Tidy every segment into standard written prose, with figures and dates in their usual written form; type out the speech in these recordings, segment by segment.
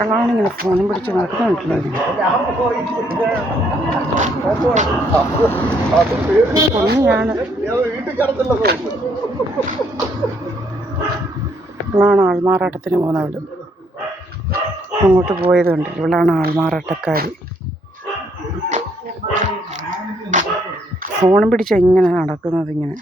ആളാണിങ്ങനെ ഫോണും പിടിച്ച് നടക്കുന്നുണ്ടല്ലോ. ഒന്നെയാണ് ഇവളാണ് ആൾമാറാട്ടത്തിന് പോകുന്നവള്. അങ്ങോട്ട് പോയതുണ്ട്. ഇവളാണ് ആൾമാറാട്ടക്കാരി. ഫോണും പിടിച്ച ഇങ്ങനെ നടക്കുന്നത് ഇങ്ങനെ.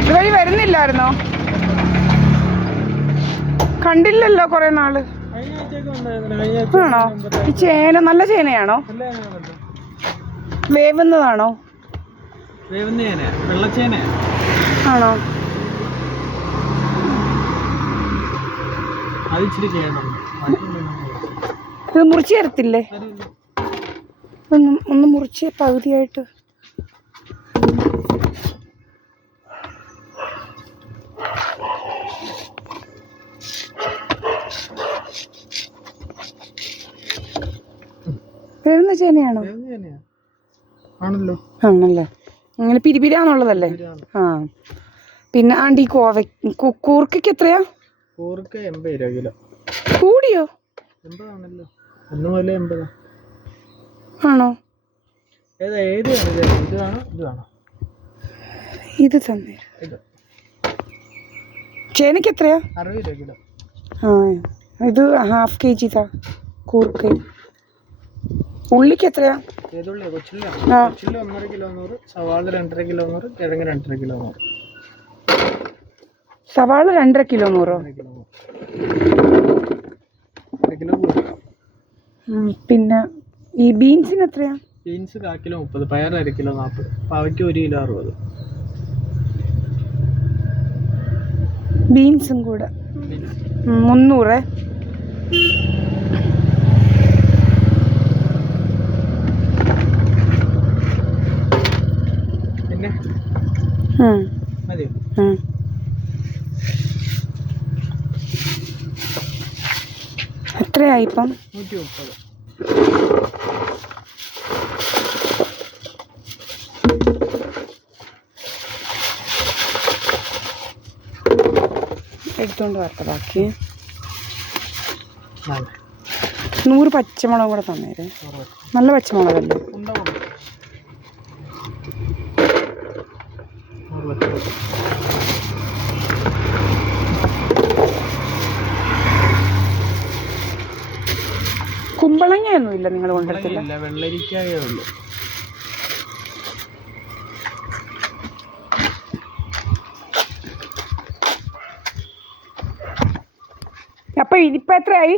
ഇതുവഴി വരുന്നില്ലായിരുന്നോ? കണ്ടില്ലല്ലോ കൊറേ നാള്. ആണോ? ഈ ചേന നല്ല ചേനയാണോ? വേവുന്നതാണോ? ആണോ? ഇത് മുറിച്ച് തരത്തില്ലേ? ഒന്ന് മുറിച്ച് പകുതിയായിട്ട്. വേവുന്ന ചേനയാണോ? ആണല്ലോ. അങ്ങനെ പിരിപിരാന്നുള്ളതല്ലേ? ആ. പിന്നെ ആണ്ടി കൂർക്കയ്ക്ക് എത്രയാ? കൂർക്ക 80 രൂപ കിലോ. കൂടിയോ? 80 ആണല്ലോ. 1 മുതൽ 80. ആണോ? ഇത് തന്നെ. ചേനയ്ക്ക് എത്രയാ? 60 രൂപ കിലോ. ആ, ഇത് ½ kg താ കൂർക്ക. ഉള്ളിക്ക് എത്രയാ? കൊച്ചുള്ളി 1.5 കിലോ 100, സവാള 2.5 കിലോ 100, കിഴങ്ങ് 2.5 കിലോ 100. സവാള 2.5 കിലോ 100. പിന്നെ ഈ ബീൻസിന് എത്രയാ? ബീൻസ് 1/4 കിലോ 30, പയർ 1/2 കിലോ 40, പാവയ്ക്ക് 1 കിലോ 60. ബീൻസും കൂടെ 300. പിന്നെ മതിയോ? എത്രയായി ഇപ്പം? 130. എടുത്തോണ്ട് വരട്ടെ ബാക്കി. 100 പച്ചമുളകും കൂടെ തന്നേരെ. നല്ല പച്ചമുളകല്ലേ? കുമ്പളങ്ങയൊന്നുമില്ല നിങ്ങൾ കൊണ്ടിട്ടില്ല? വെള്ളരിക്കായേ ഉള്ളൂ. അപ്പൊ ഇതിപ്പോ എത്രയായി?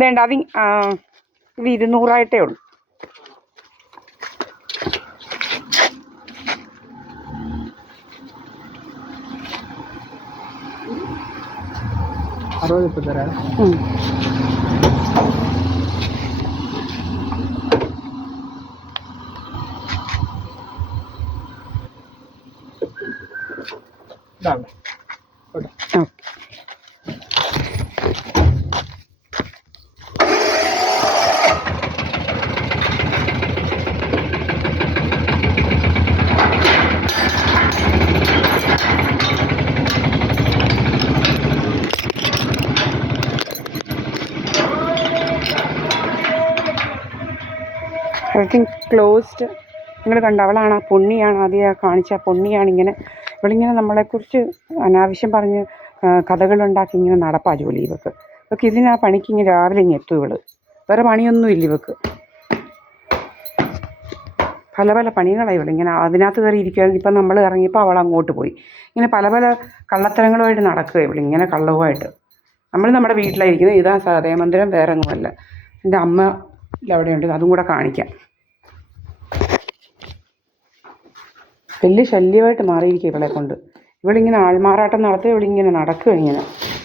വേണ്ട, അത് ഇത് 200 ഉള്ളൂ. 60 ഇപ്പം തരാം. ഇതാണ് ഓക്കെ. Everything closed. നിങ്ങൾ കണ്ട അവളാണ് ആ പൊണ്ണിയാണ് ആദ്യം കാണിച്ച പൊണ്ണിയാണ് ഇങ്ങനെ. ഇവളിങ്ങനെ നമ്മളെക്കുറിച്ച് അനാവശ്യം പറഞ്ഞ് കഥകളുണ്ടാക്കി ഇങ്ങനെ നടപ്പാ ജോലി ഇവക്ക്. ഇവക്ക് ഇതിനാ പണിക്ക് ഇങ്ങനെ രാവിലെ ഇങ്ങനെ എത്തും ഇവള്. വേറെ പണിയൊന്നുമില്ല ഇവക്ക്. പല പല പണികളാണ് ഇവളിങ്ങനെ അതിനകത്ത് കയറി ഇരിക്കുകയാണെങ്കിൽ ഇപ്പം നമ്മൾ ഇറങ്ങിയപ്പോൾ അവൾ അങ്ങോട്ട് പോയി. ഇങ്ങനെ പല പല കള്ളത്തരങ്ങളുമായിട്ട് നടക്കുക ഇവളിങ്ങനെ കള്ളവുമായിട്ട്. നമ്മൾ നമ്മുടെ വീട്ടിലായിരിക്കുന്നത്. ഇതാ സഹദേവമന്ദിരം, വേറെ ഒന്നുമല്ല. എൻ്റെ അമ്മ അവിടെയുണ്ട്, അതും കൂടെ കാണിക്കാം. വലിയ ശല്യമായിട്ട് മാറിയിരിക്കുക ഇവളെ കൊണ്ട്. ഇവളിങ്ങനെ ആൾമാറാട്ടം നടത്തുക, ഇവളിങ്ങനെ നടക്കുക ഇങ്ങനെ.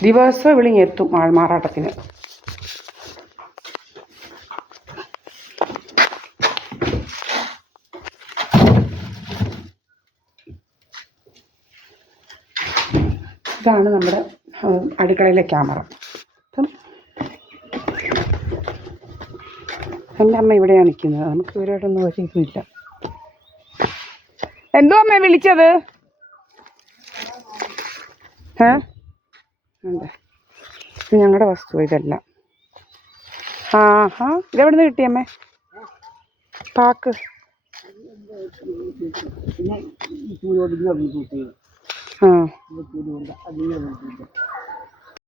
ദിവസം ഇവളിങ്ങനെ എത്തും ആൾമാറാട്ടത്തിന്. ഇതാണ് നമ്മുടെ അടുക്കളയിലെ ക്യാമറ. അപ്പം എൻ്റെ അമ്മ ഇവിടെയാണ് നിൽക്കുന്നത്. നമുക്ക് ഇവരോടൊന്നും ഒരു ഇതുമില്ല. എന്തോ അമ്മ വിളിച്ചത്? ഉണ്ട്. ഞങ്ങളുടെ വസ്തു ഇതെല്ലാം. ഇതെവിടെ നിന്ന് കിട്ടിയമ്മേ പാക്ക്?